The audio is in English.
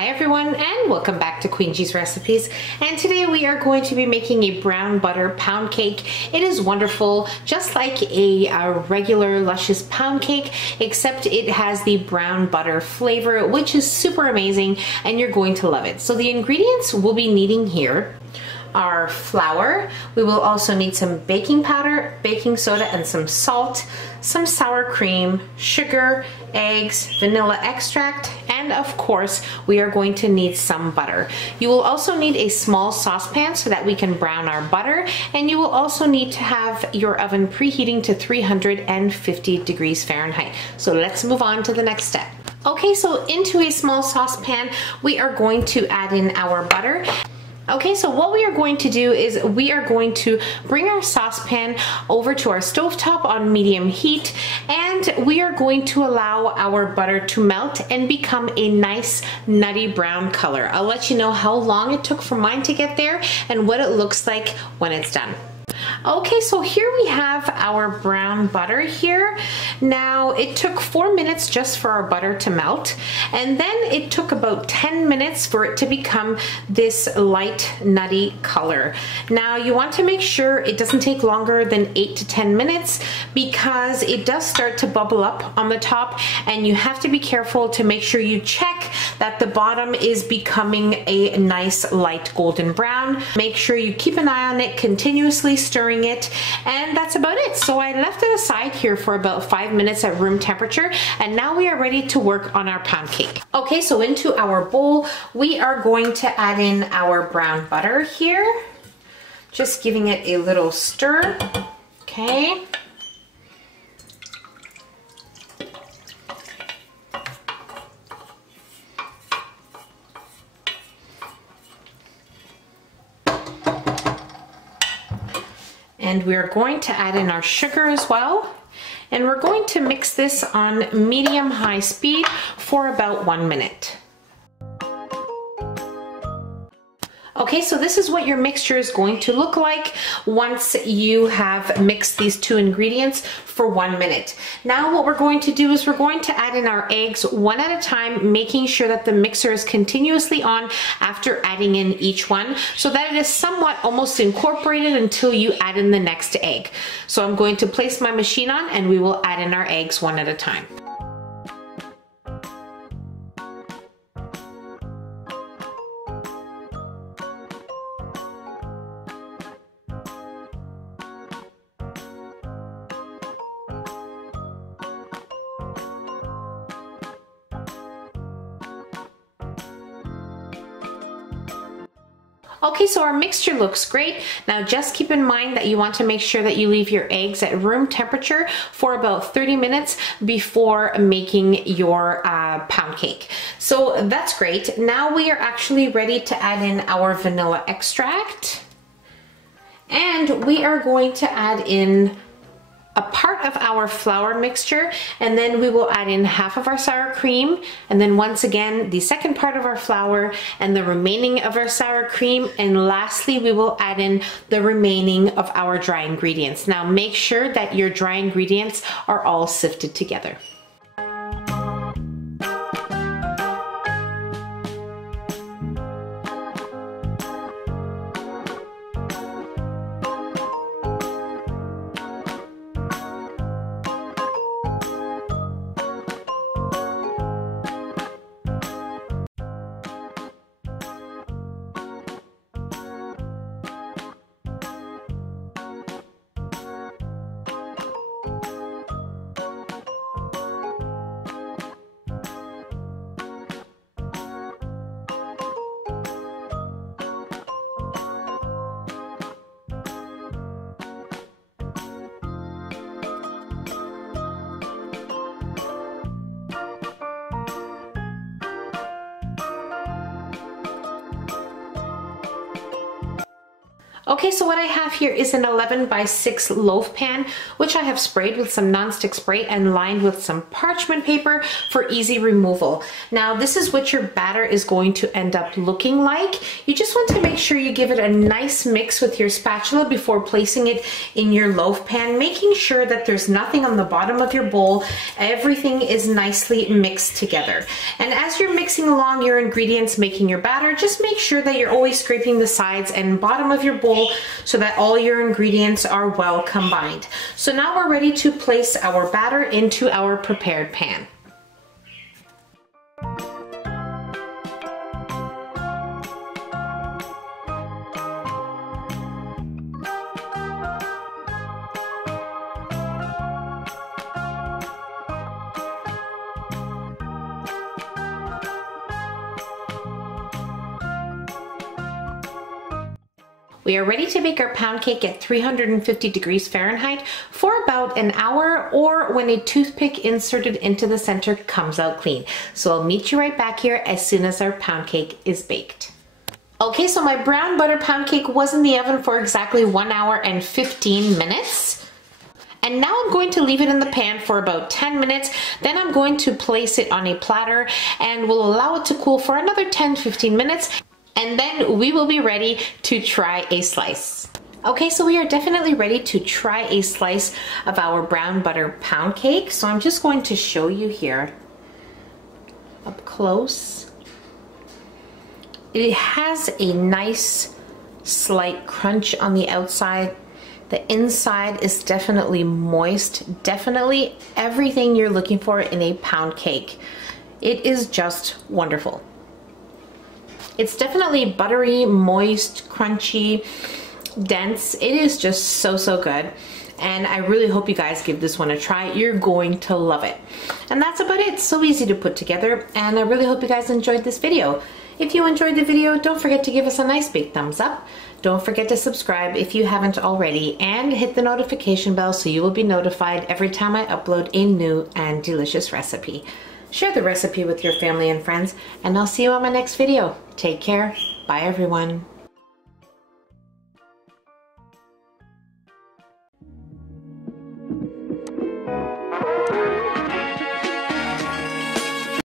Hi everyone, and welcome back to Queen G's Recipes. And today we are going to be making a brown butter pound cake. It is wonderful, just like a regular luscious pound cake, except it has the brown butter flavor, which is super amazing, and you're going to love it. So the ingredients we'll be needing here are flour. We will also need some baking powder, baking soda, and some salt, some sour cream, sugar, eggs, vanilla extract, and of course we are going to need some butter. You will also need a small saucepan so that we can brown our butter, and you will also need to have your oven preheating to 350 degrees Fahrenheit. So let's move on to the next step. Okay, so into a small saucepan we are going to add in our butter. Okay, so what we are going to do is we are going to bring our saucepan over to our stovetop on medium heat, and we are going to allow our butter to melt and become a nice nutty brown color. I'll let you know how long it took for mine to get there and what it looks like when it's done. Okay, so here we have our brown butter here. Now it took 4 minutes just for our butter to melt, and then it took about 10 minutes for it to become this light nutty color. Now you want to make sure it doesn't take longer than 8 to 10 minutes because it does start to bubble up on the top, and you have to be careful to make sure you check that the bottom is becoming a nice light golden brown. Make sure you keep an eye on it, continuously stirring it, and that's about it. So I left it aside here for about 5 minutes at room temperature, and now we are ready to work on our pound cake. Okay, so into our bowl we are going to add in our brown butter here, just giving it a little stir. Okay. And we're going to add in our sugar as well. And we're going to mix this on medium-high speed for about 1 minute. Okay, so this is what your mixture is going to look like once you have mixed these two ingredients for 1 minute. Now what we're going to do is we're going to add in our eggs one at a time, making sure that the mixer is continuously on after adding in each one, so that it is somewhat almost incorporated until you add in the next egg. So I'm going to place my machine on, and we will add in our eggs one at a time. Okay, so our mixture looks great. Now just keep in mind that you want to make sure that you leave your eggs at room temperature for about 30 minutes before making your pound cake. So that's great. Now we are actually ready to add in our vanilla extract. And we are going to add in a part of our flour mixture, and then we will add in half of our sour cream, and then once again the second part of our flour and the remaining of our sour cream, and lastly we will add in the remaining of our dry ingredients. Now make sure that your dry ingredients are all sifted together. Okay, so what I have here is an 11 by 6 loaf pan, which I have sprayed with some nonstick spray and lined with some parchment paper for easy removal. Now, this is what your batter is going to end up looking like. You just want to make sure you give it a nice mix with your spatula before placing it in your loaf pan, making sure that there's nothing on the bottom of your bowl. Everything is nicely mixed together. And as you're mixing along your ingredients, making your batter, just make sure that you're always scraping the sides and bottom of your bowl so that all your ingredients are well combined. So now we're ready to place our batter into our prepared pan. We are ready to bake our pound cake at 350 degrees Fahrenheit for about an hour, or when a toothpick inserted into the center comes out clean. So I'll meet you right back here as soon as our pound cake is baked. Okay, so my brown butter pound cake was in the oven for exactly 1 hour and 15 minutes. And now I'm going to leave it in the pan for about 10 minutes. Then I'm going to place it on a platter and we'll allow it to cool for another 10-15 minutes. And then we will be ready to try a slice. Okay, so we are definitely ready to try a slice of our brown butter pound cake. So I'm just going to show you here up close. It has a nice slight crunch on the outside. The inside is definitely moist, definitely everything you're looking for in a pound cake. It is just wonderful. It's definitely buttery, moist, crunchy, dense. It is just so, so good. And I really hope you guys give this one a try. You're going to love it. And that's about it. It's so easy to put together. And I really hope you guys enjoyed this video. If you enjoyed the video, don't forget to give us a nice big thumbs up. Don't forget to subscribe if you haven't already, and hit the notification bell so you will be notified every time I upload a new and delicious recipe. Share the recipe with your family and friends, and I'll see you on my next video. Take care. Bye, everyone.